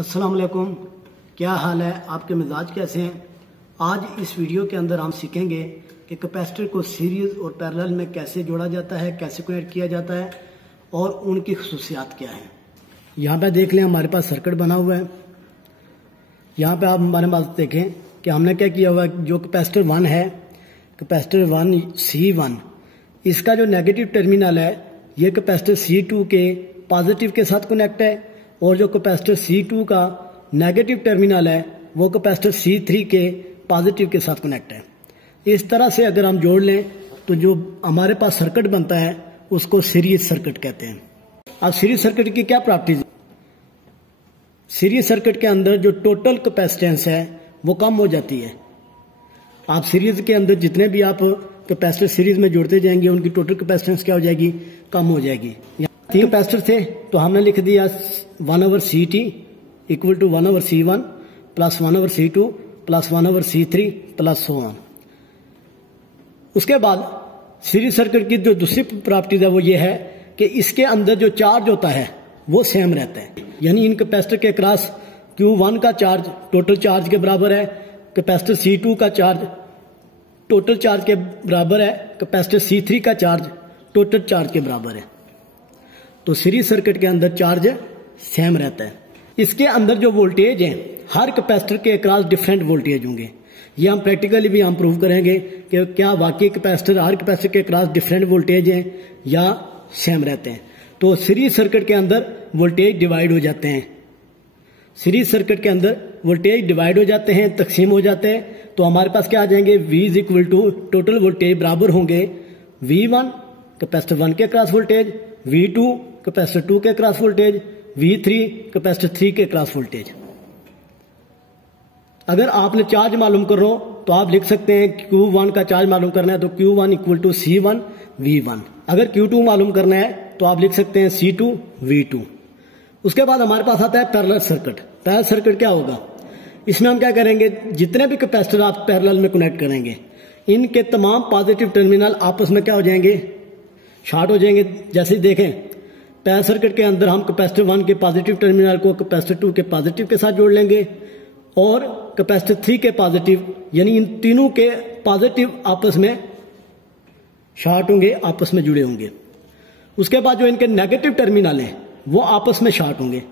अस्सलाम वालेकुम। क्या हाल है, आपके मिजाज कैसे हैं। आज इस वीडियो के अंदर हम सीखेंगे कि कैपेसिटर को सीरीज और पैरेलल में कैसे जोड़ा जाता है, कैसे कनेक्ट किया जाता है और उनकी खसूसियात क्या है। यहाँ पे देख लें, हमारे पास सर्किट बना हुआ है। यहाँ पे आप हमारे पास देखें कि हमने क्या किया हुआ है। जो कैपेसिटर 1 है, कैपेसिटर 1 C1, इसका जो नेगेटिव टर्मिनल है ये कैपेसिटर C2 के पॉजिटिव के साथ कनेक्ट है और जो कैपेसिटर C2 का नेगेटिव टर्मिनल है वो कैपेसिटर C3 के पॉजिटिव के साथ कनेक्ट है। इस तरह से अगर हम जोड़ लें तो जो हमारे पास सर्किट बनता है उसको सीरीज सर्किट कहते हैं। अब सीरीज सर्किट की क्या प्रॉपर्टीज? सीरीज सर्किट के अंदर जो टोटल कैपेसिटेंस है वो कम हो जाती है। आप सीरीज के अंदर जितने भी आप कैपेसिटर सीरीज में जोड़ते जाएंगे उनकी टोटल कैपेसिटेंस क्या हो जाएगी? कम हो जाएगी। 3 कैपेसिटर थे तो हमने लिख दिया 1/CT equal to 1/C1 plus 1/C2 plus 1/C3 plus so on. उसके बाद सीरीज सर्किट की जो दूसरी प्रॉपर्टीज है वो ये है कि इसके अंदर जो चार्ज होता है वो सेम रहता है। यानी इन कैपेसिटर के क्रॉस Q1 का चार्ज टोटल चार्ज के बराबर है, कैपेसिटर C2 का चार्ज टोटल चार्ज के बराबर है, कैपेसिटर C3 का चार्ज टोटल चार्ज के बराबर है। तो सीरीज सर्किट के अंदर चार्ज सेम रहता है। इसके अंदर जो वोल्टेज है हर कैपेसिटर के अक्रॉस डिफरेंट वोल्टेज होंगे। ये हम प्रैक्टिकली भी हम प्रूव करेंगे कि क्या वाकई कैपेसिटर हर कैपेसिटर के अक्रॉस डिफरेंट वोल्टेज हैं या सेम रहते हैं। तो सीरीज सर्किट के अंदर वोल्टेज डिवाइड हो जाते हैं। सीरीज सर्किट के अंदर वोल्टेज डिवाइड हो जाते हैं, तकसीम हो जाते हैं। तो हमारे पास क्या आ जाएंगे? V is equal to total voltage बराबर होंगे V1 कैपेसिटर 1 के क्रॉस वोल्टेज, V2 कैपेसिटर 2 के क्रॉस वोल्टेज, V3 कैपेसिटर 3 के क्रॉस वोल्टेज। अगर आपने चार्ज मालूम कर लो तो आप लिख सकते हैं Q1 का चार्ज मालूम करना है तो Q1 equal to C1 V1। अगर Q2 मालूम करना है तो आप लिख सकते हैं C2 V2। उसके बाद हमारे पास आता है पैरेलल सर्किट। पैरेलल सर्किट क्या होगा? इसमें हम क्या करेंगे, जितने भी कैपेसिटर आप पैरेलल में कनेक्ट करेंगे इनके तमाम पॉजिटिव टर्मिनल आपस में क्या हो जाएंगे? शॉर्ट हो जाएंगे। जैसे देखें पैरेलल सर्किट के अंदर हम कैपेसिटर 1 के पॉजिटिव टर्मिनल को कैपेसिटर 2 के पॉजिटिव के साथ जोड़ लेंगे और कैपेसिटर 3 के पॉजिटिव, यानी इन तीनों के पॉजिटिव आपस में शॉर्ट होंगे, आपस में जुड़े होंगे। उसके बाद जो इनके नेगेटिव टर्मिनल हैं वो आपस में शॉर्ट होंगे।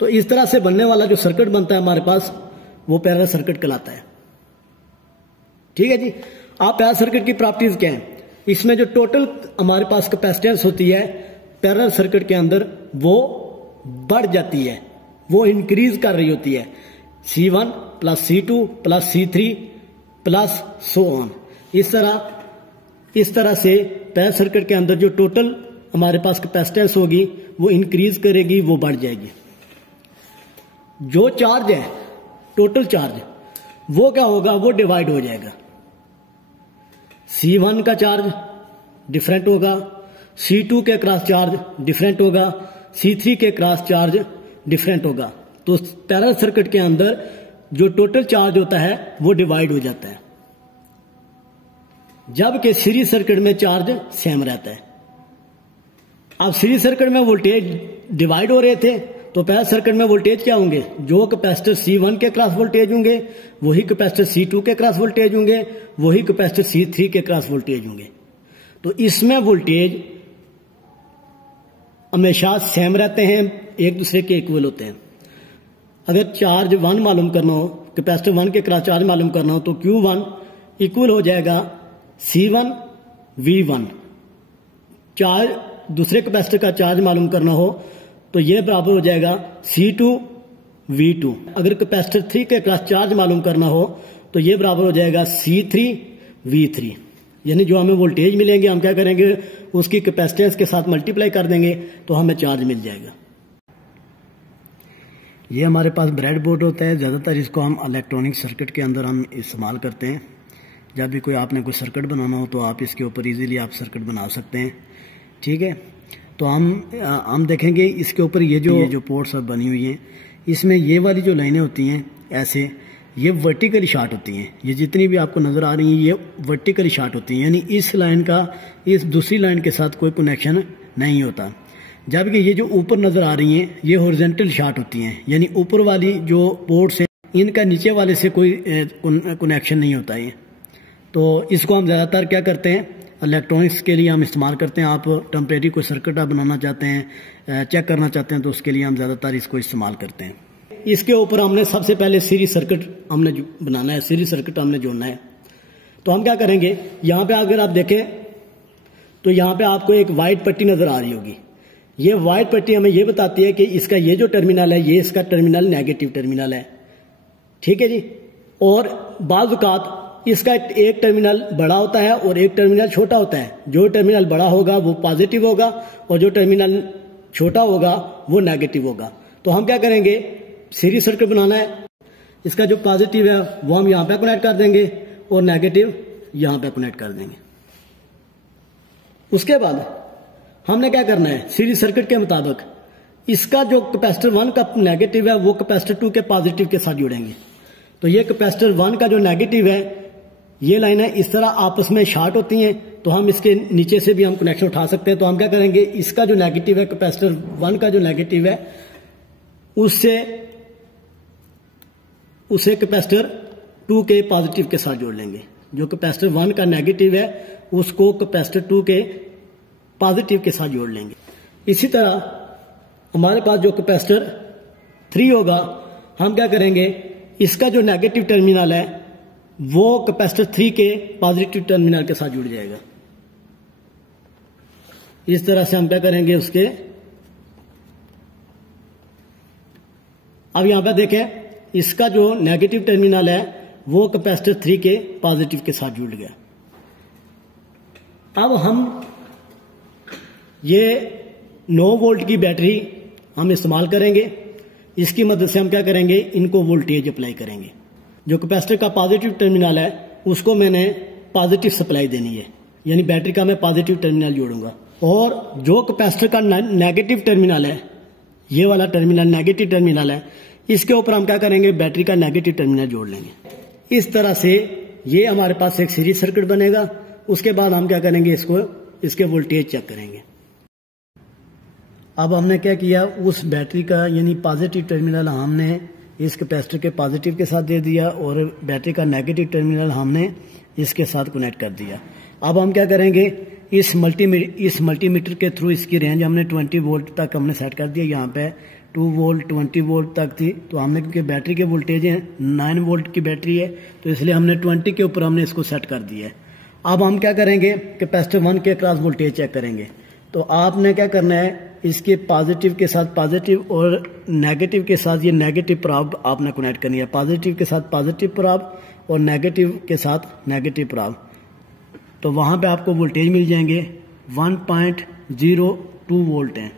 तो इस तरह से बनने वाला जो सर्किट बनता है हमारे पास वो पैरेलल सर्किट कहलाता है। ठीक है जी। आप पैरेलल सर्किट की प्रॉपर्टीज क्या है? इसमें जो टोटल हमारे पास कैपेसिटेंस होती है पैरेलल सर्किट के अंदर वो बढ़ जाती है, वो इंक्रीज कर रही होती है। C1 plus C2 plus C3 plus so on. इस तरह से पैरेलल सर्किट के अंदर जो टोटल हमारे पास कैपेसिटेंस होगी वो इंक्रीज करेगी, वो बढ़ जाएगी। जो चार्ज है टोटल चार्ज वो क्या होगा? वो डिवाइड हो जाएगा। C1 का चार्ज डिफरेंट होगा, C2 के क्रॉस चार्ज डिफरेंट होगा, C3 के क्रॉस चार्ज डिफरेंट होगा। तो पैरेलल सर्किट के अंदर जो टोटल चार्ज होता है वो डिवाइड हो जाता है, जबकि सीरीज सर्किट में चार्ज सेम रहता है। अब सीरीज सर्किट में वोल्टेज डिवाइड हो रहे थे तो पैरेलल सर्किट में वोल्टेज क्या होंगे? जो कैपेसिटर C1 के क्रॉस वोल्टेज होंगे वही कैपेसिटर C2 के क्रॉस वोल्टेज होंगे, वही कैपेसिटर C3 के क्रॉस वोल्टेज होंगे। तो इसमें वोल्टेज हमेशा सेम रहते हैं, एक दूसरे के इक्वल होते हैं। अगर चार्ज 1 मालूम करना हो, कैपेसिटर 1 के क्रॉस चार्ज मालूम करना हो तो Q1 इक्वल हो जाएगा C1 V1। चार्ज दूसरे कैपेसिटर का चार्ज मालूम करना हो तो यह बराबर हो जाएगा C2 V2। अगर कैपेसिटर 3 के क्रॉस चार्ज मालूम करना हो तो यह बराबर हो जाएगा C3 V3। यानी जो हमें वोल्टेज मिलेंगे हम क्या करेंगे, उसकी कैपेसिटेंस के साथ मल्टीप्लाई कर देंगे तो हमें चार्ज मिल जाएगा। ये हमारे पास ब्रेड बोर्ड होता है। ज़्यादातर इसको हम इलेक्ट्रॉनिक सर्किट के अंदर हम इस्तेमाल करते हैं। जब भी कोई आपने कोई सर्किट बनाना हो तो आप इसके ऊपर इजीली आप सर्किट बना सकते हैं। ठीक है। तो हम देखेंगे इसके ऊपर ये जो पोर्ट्स अब बनी हुई हैं इसमें ये वाली जो लाइनें होती हैं ऐसे ये वर्टिकली शॉर्ट होती हैं। ये जितनी भी आपको नज़र आ रही हैं ये वर्टिकली शॉर्ट होती हैं, यानी इस लाइन का इस दूसरी लाइन के साथ कोई कनेक्शन नहीं होता। जबकि ये जो ऊपर नज़र आ रही हैं ये हॉरिजॉन्टल शॉर्ट होती हैं, यानी ऊपर वाली जो पोर्ट्स हैं इनका नीचे वाले से कोई कनेक्शन नहीं होता है। तो इसको हम ज़्यादातर क्या करते हैं, इलेक्ट्रॉनिक्स के लिए हम इस्तेमाल करते हैं। आप टेम्परेरी कोई सर्किट आप बनाना चाहते हैं, चेक करना चाहते हैं, तो उसके लिए हम ज़्यादातर इसको इस्तेमाल करते हैं। इसके ऊपर हमने सबसे पहले सीरीज सर्किट हमने बनाना है, सीरीज सर्किट हमने जोड़ना है। तो हम क्या करेंगे, यहाँ पे अगर आप देखें तो यहाँ पे आपको एक वाइट पट्टी नज़र आ रही होगी। ये वाइट पट्टी हमें ये बताती है कि इसका ये जो टर्मिनल है ये इसका टर्मिनल नेगेटिव टर्मिनल है, ठीक है जी। और बाज़ औक़ात इसका एक टर्मिनल बड़ा होता है और एक टर्मिनल छोटा होता है। जो टर्मिनल बड़ा होगा वो पॉजिटिव होगा और जो टर्मिनल छोटा होगा वो नेगेटिव होगा। तो हम क्या करेंगे, सीरीज सर्किट बनाना है, इसका जो पॉजिटिव है वो हम यहाँ पे कनेक्ट कर देंगे और नेगेटिव यहाँ पे कनेक्ट कर देंगे। उसके बाद हमने क्या करना है, सीरीज सर्किट के मुताबिक इसका जो कैपेसिटर 1 का नेगेटिव है वो कैपेसिटर 2 के पॉजिटिव के साथ जुड़ेंगे। तो ये कैपेसिटर 1 का जो नेगेटिव है, ये लाइनें इस तरह आपस में शॉर्ट होती हैं, तो हम इसके नीचे से भी हम कनेक्शन उठा सकते हैं। तो हम क्या करेंगे, इसका जो नेगेटिव है कैपेसिटर 1 का जो नेगेटिव है उसे कैपेसिटर 2 के पॉजिटिव के साथ जोड़ लेंगे। जो कैपेसिटर 1 का नेगेटिव है उसको कैपेसिटर 2 के पॉजिटिव के साथ जोड़ लेंगे। इसी तरह हमारे पास जो कैपेसिटर 3 होगा, हम क्या करेंगे, इसका जो नेगेटिव टर्मिनल है वो कैपेसिटर 3 के पॉजिटिव टर्मिनल के साथ जुड़ जाएगा। इस तरह से हम क्या करेंगे उसके। अब यहां पे देखें, इसका जो नेगेटिव टर्मिनल है वो कैपेसिटर 3 के पॉजिटिव के साथ जुड़ गया। अब हम ये 9 वोल्ट की बैटरी हम इस्तेमाल करेंगे। इसकी मदद से हम क्या करेंगे, इनको वोल्टेज अप्लाई करेंगे। जो कैपेसिटर का पॉजिटिव टर्मिनल है उसको मैंने पॉजिटिव सप्लाई देनी है, यानी बैटरी का मैं पॉजिटिव टर्मिनल जोड़ूंगा। और जो कैपेसिटर का नेगेटिव टर्मिनल है, ये वाला टर्मिनल नेगेटिव टर्मिनल है, इसके ऊपर हम क्या करेंगे, बैटरी का नेगेटिव टर्मिनल जोड़ लेंगे। इस तरह से ये हमारे पास एक सीरीज सर्किट बनेगा। उसके बाद हम क्या करेंगे, इसके वोल्टेज चेक करेंगे। अब हमने क्या किया, उस बैटरी का यानी पॉजिटिव टर्मिनल हमने इस कैपेसिटर के पॉजिटिव के साथ दे दिया और बैटरी का नेगेटिव टर्मिनल हमने इसके साथ कनेक्ट कर दिया। अब हम क्या करेंगे, इस मल्टीमीटर के थ्रू इसकी रेंज हमने 20 वोल्ट तक हमने सेट कर दिया। यहाँ पे 2 वोल्ट 20 वोल्ट तक थी, तो हमने क्योंकि बैटरी के वोल्टेज हैं 9 वोल्ट की बैटरी है, तो इसलिए हमने 20 के ऊपर हमने इसको सेट कर दिया है। अब हम क्या करेंगे, कैपेसिटर 1 के क्रॉस वोल्टेज चेक करेंगे। तो आपने क्या करना है, इसके पॉजिटिव के साथ पॉजिटिव और नेगेटिव के साथ ये नेगेटिव प्रॉब आपने कनेक्ट करनी है। पॉजिटिव के साथ पॉजिटिव प्रॉब और नेगेटिव के साथ नेगेटिव प्रॉब, तो वहां पे आपको वोल्टेज मिल जाएंगे 1.02 वोल्ट हैं।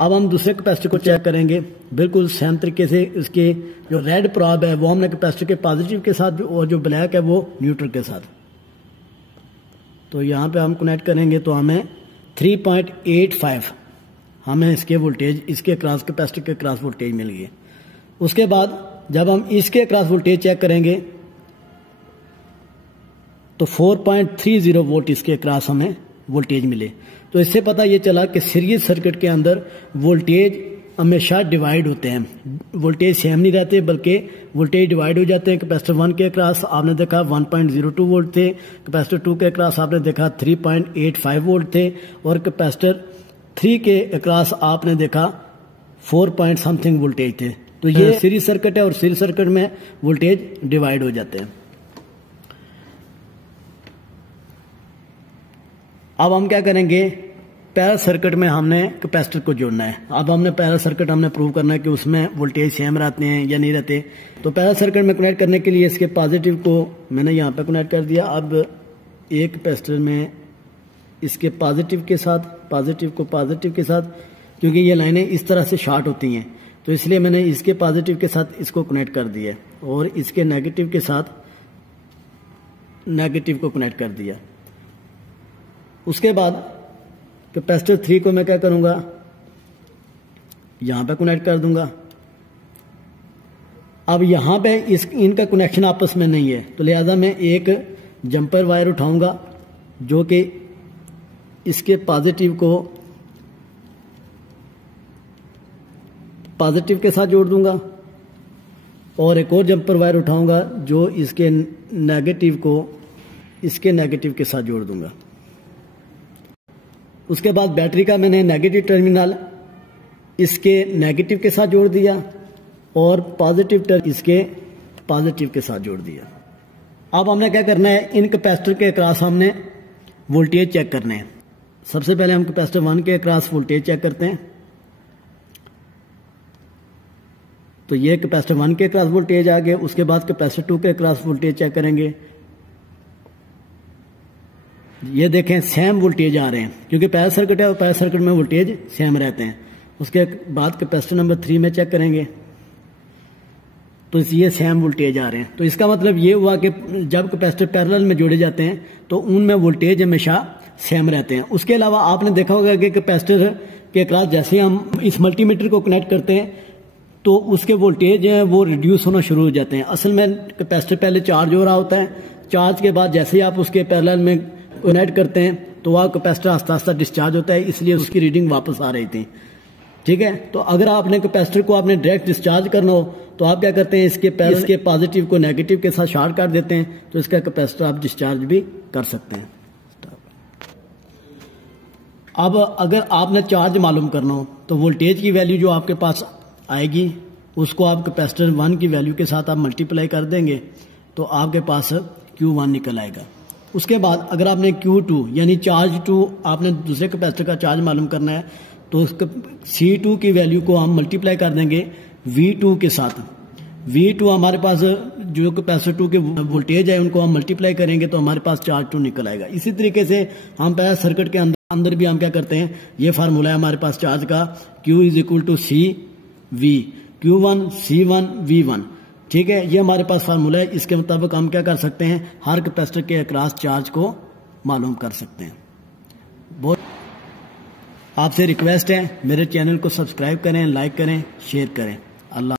अब हम दूसरे कैपेसिटर को चेक करेंगे, बिल्कुल सेम तरीके से। इसके जो रेड प्रॉब है वो हमने कैपेसिटर के पॉजिटिव के साथ और जो ब्लैक है वो न्यूट्रल के साथ। तो यहाँ पे हम कनेक्ट करेंगे तो हमें 3.85 हमें इसके वोल्टेज, इसके क्रॉस कैपेसिटर के क्रॉस वोल्टेज मिल गई। उसके बाद जब हम इसके क्रॉस वोल्टेज चेक करेंगे तो 4.30 वोल्ट इसके क्रॉस हमें वोल्टेज मिले। तो इससे पता ये चला कि सीरीज सर्किट के अंदर वोल्टेज हमेशा डिवाइड होते हैं, वोल्टेज सेम नहीं रहते बल्कि वोल्टेज डिवाइड हो जाते हैं। कैपेसिटर 1 के क्रॉस आपने देखा 1.02 वोल्ट थे, कैपेसिटर 2 के क्रॉस आपने देखा 3.85 वोल्ट थे और कैपेसिटर 3 के क्रॉस आपने देखा 4 समथिंग वोल्टेज थे। तो ये सीरीज सर्किट है और सीरीज सर्किट में वोल्टेज डिवाइड हो जाते हैं। अब हम क्या करेंगे, पैरेलल सर्किट में हमने कैपेसिटर को जोड़ना है। अब हमने पैरेलल सर्किट हमने प्रूव करना है कि उसमें वोल्टेज सेम रहते हैं या नहीं रहते। तो पैरेलल सर्किट में कनेक्ट करने के लिए इसके पॉजिटिव को मैंने यहाँ पे कनेक्ट कर दिया। अब एक कैपेसिटर में इसके पॉजिटिव के साथ, पॉजिटिव को पॉजिटिव के साथ, क्योंकि ये लाइनें इस तरह से शॉर्ट होती हैं तो इसलिए मैंने इसके पॉजिटिव के साथ इसको कनेक्ट कर दिया और इसके नेगेटिव के साथ नेगेटिव को कनेक्ट कर दिया। उसके बाद कैपेसिटर 3 को मैं क्या करूंगा, यहां पे कनेक्ट कर दूंगा। अब यहां पे इनका कनेक्शन आपस में नहीं है तो लिहाजा मैं एक जंपर वायर उठाऊंगा जो कि इसके पॉजिटिव को पॉजिटिव के साथ जोड़ दूंगा और एक और जंपर वायर उठाऊंगा जो इसके नेगेटिव को इसके नेगेटिव के साथ जोड़ दूंगा। उसके बाद बैटरी का मैंने नेगेटिव टर्मिनल इसके नेगेटिव के साथ जोड़ दिया और पॉजिटिव टर्मिनल इसके पॉजिटिव के साथ जोड़ दिया। अब हमने क्या करना है, इन कैपेसिटर के अक्रॉस हमने वोल्टेज चेक करने हैं। सबसे पहले हम कैपेसिटर 1 के अक्रॉस वोल्टेज चेक करते हैं। तो ये कैपेसिटर 1 के अक्रॉस वोल्टेज आ गए। उसके बाद कैपेसिटर 2 के अक्रॉस वोल्टेज चेक करेंगे। ये देखें सेम वोल्टेज आ रहे हैं क्योंकि पैरेलल सर्किट है और पैरेलल सर्किट में वोल्टेज सेम रहते हैं। उसके बाद कैपेसिटर नंबर 3 में चेक करेंगे तो ये सेम वोल्टेज आ रहे हैं। तो इसका मतलब ये हुआ कि जब कैपेसिटर पैरेलल में जोड़े जाते हैं तो उनमें वोल्टेज हमेशा सेम रहते हैं। उसके अलावा आपने देखा होगा कि कैपेसिटर के अक्रॉस जैसे हम इस मल्टीमीटर को कनेक्ट करते हैं तो उसके वोल्टेज हैं वो रिड्यूस होना शुरू हो जाते हैं। असल में कैपेसिटर पहले चार्ज हो रहा होता है, चार्ज के बाद जैसे ही आप उसके पैरेलल में कनेक्ट करते हैं तो वह कैपेसिटर आस्ता आस्ता डिस्चार्ज होता है, इसलिए उसकी रीडिंग वापस आ रही थी। ठीक है, तो अगर आपने कैपेसिटर को आपने डायरेक्ट डिस्चार्ज करना हो तो आप क्या करते हैं, इसके पॉजिटिव को नेगेटिव के साथ शॉर्ट कर देते हैं तो इसका कैपेसिटर आप डिस्चार्ज भी कर सकते हैं। अब अगर आपने चार्ज मालूम करना हो तो वोल्टेज की वैल्यू जो आपके पास आएगी उसको आप कैपेसिटर 1 की वैल्यू के साथ आप मल्टीप्लाई कर देंगे तो आपके पास Q1 निकल आएगा। उसके बाद अगर आपने Q2 यानी चार्ज 2 आपने दूसरे कैपेसिटर का चार्ज मालूम करना है तो C2 की वैल्यू को हम मल्टीप्लाई कर देंगे V2 के साथ। V2 हमारे पास जो कैपेसिटर 2 के वोल्टेज है उनको हम मल्टीप्लाई करेंगे तो हमारे पास चार्ज 2 निकल आएगा। इसी तरीके से हम पैरेलल सर्किट के अंदर भी हम क्या करते हैं, ये फार्मूला है हमारे पास चार्ज का Q = CV, Q1 C1 V1। ठीक है, ये हमारे पास फार्मूला है। इसके मुताबिक हम क्या कर सकते हैं, हर कैपेसिटर के अक्रॉस चार्ज को मालूम कर सकते हैं। बहुत आपसे रिक्वेस्ट है मेरे चैनल को सब्सक्राइब करें, लाइक करें, शेयर करें। अल्लाह।